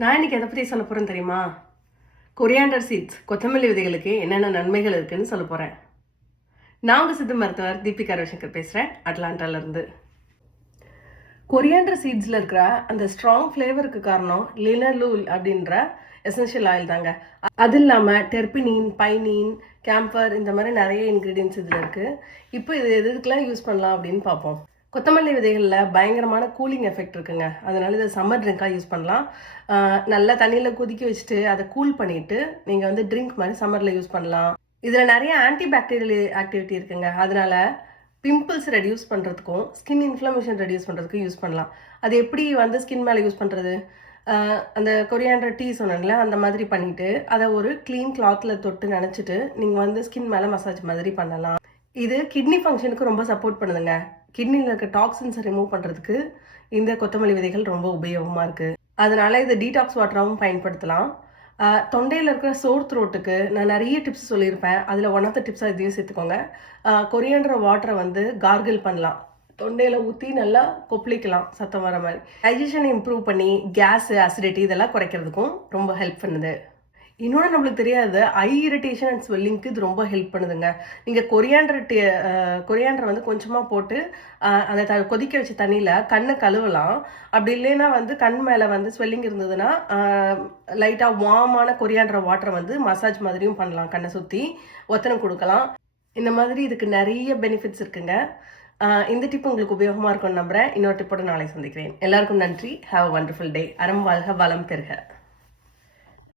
நான் இன்னைக்கு எதை பற்றி சொல்ல போகிறேன் தெரியுமா? கொரியாண்டர் சீட்ஸ், கொத்தமல்லி விதைகளுக்கு என்னென்ன நன்மைகள் இருக்குன்னு சொல்ல போகிறேன். நான் உங்கள் சித்த மருத்துவர் தீபிகா ரவிசங்கர் பேசுகிறேன், அட்லாண்டாலேருந்து. கொரியாண்டர் சீட்ஸில் இருக்கிற அந்த ஸ்ட்ராங் ஃப்ளேவருக்கு காரணம் லினலூல் அப்படின்ற எசென்ஷியல் ஆயில் தாங்க. அது இல்லாமல் டெர்பினின், பைனின், கேம்பர் இந்த மாதிரி நிறைய இன்க்ரீடியன்ஸ் இதில் இருக்குது. இப்போ இது எதுக்கெல்லாம் யூஸ் பண்ணலாம் அப்படின்னு பார்ப்போம். கொத்தமல்லி விதைகளில் பயங்கரமான கூலிங் எஃபெக்ட் இருக்குங்க. அதனால இதை சம்மர் ட்ரிங்காக யூஸ் பண்ணலாம். நல்லா தண்ணியில் கொதிக்க வச்சுட்டு அதை கூல் பண்ணிவிட்டு நீங்கள் வந்து ட்ரிங்க் மாதிரி சம்மரில் யூஸ் பண்ணலாம். இதில் நிறைய ஆன்டி பாக்டீரியல் ஆக்டிவிட்டி இருக்குங்க. அதனால பிம்பிள்ஸ் ரெடியூஸ் பண்ணுறதுக்கும் ஸ்கின் இன்ஃப்ளமேஷன் ரெடியூஸ் பண்ணுறதுக்கும் யூஸ் பண்ணலாம். அது எப்படி வந்து ஸ்கின் மேலே யூஸ் பண்ணுறது? அந்த கொரியாண்டர் டீ சொன்னேன்ல, அந்த மாதிரி பண்ணிவிட்டு அதை ஒரு க்ளீன் கிளாத்தில் தொட்டு நினச்சிட்டு நீங்கள் வந்து ஸ்கின் மேலே மசாஜ் மாதிரி பண்ணலாம். இது கிட்னி ஃபங்க்ஷனுக்கு ரொம்ப சப்போர்ட் பண்ணுதுங்க. கிட்னியில் இருக்க டாக்ஸின்ஸை ரிமூவ் பண்ணுறதுக்கு இந்த கொத்தமல்லி விதைகள் ரொம்ப உபயோகமாக இருக்குது. அதனால இதை டீடாக்ஸ் வாட்டராகவும் பயன்படுத்தலாம். தொண்டையில் இருக்கிற சோர் த்ரோட்டுக்கு நான் நிறைய டிப்ஸ் சொல்லியிருப்பேன். அதில் ஒன் ஆஃப் த டிப்ஸாக இதையும் சேர்த்துக்கோங்க. கொரியாண்டர் வாட்டரை வந்து கார்கிள் பண்ணலாம். தொண்டையில் ஊற்றி நல்லா கொப்பளிக்கலாம் சத்தம் வர மாதிரி. டைஜஷனை இம்ப்ரூவ் பண்ணி கேஸு, அசிடிட்டி இதெல்லாம் குறைக்கிறதுக்கும் ரொம்ப ஹெல்ப் பண்ணுது. இன்னொன்று நம்மளுக்கு தெரியாது, ஐ இரிட்டேஷன் அண்ட் ஸ்வெல்லிங்க்கு இது ரொம்ப ஹெல்ப் பண்ணுதுங்க. நீங்கள் கொரியாண்டர் வந்து கொஞ்சமாக போட்டு அந்த கொதிக்க வச்ச தண்ணியில் கண்ணை கழுவலாம். அப்படி இல்லைன்னா வந்து கண் மேலே வந்து ஸ்வெல்லிங் இருந்ததுன்னா லைட்டாக வார்மான கொரியாண்டர் வாட்டரை வந்து மசாஜ் மாதிரியும் பண்ணலாம். கண்ணை சுற்றி ஒத்தனம் கொடுக்கலாம். இந்த மாதிரி இதுக்கு நிறைய பெனிஃபிட்ஸ் இருக்குங்க. இந்த டிப் உங்களுக்கு உபயோகமாக இருக்கும்னு நம்புகிறேன். இன்னொரு டிப்போட நாளை சந்திக்கிறேன். எல்லாருக்கும் நன்றி. ஹாவ் அ வண்டர்ஃபுல் டே. அறம் வாழ்க, வளம் பெறுக.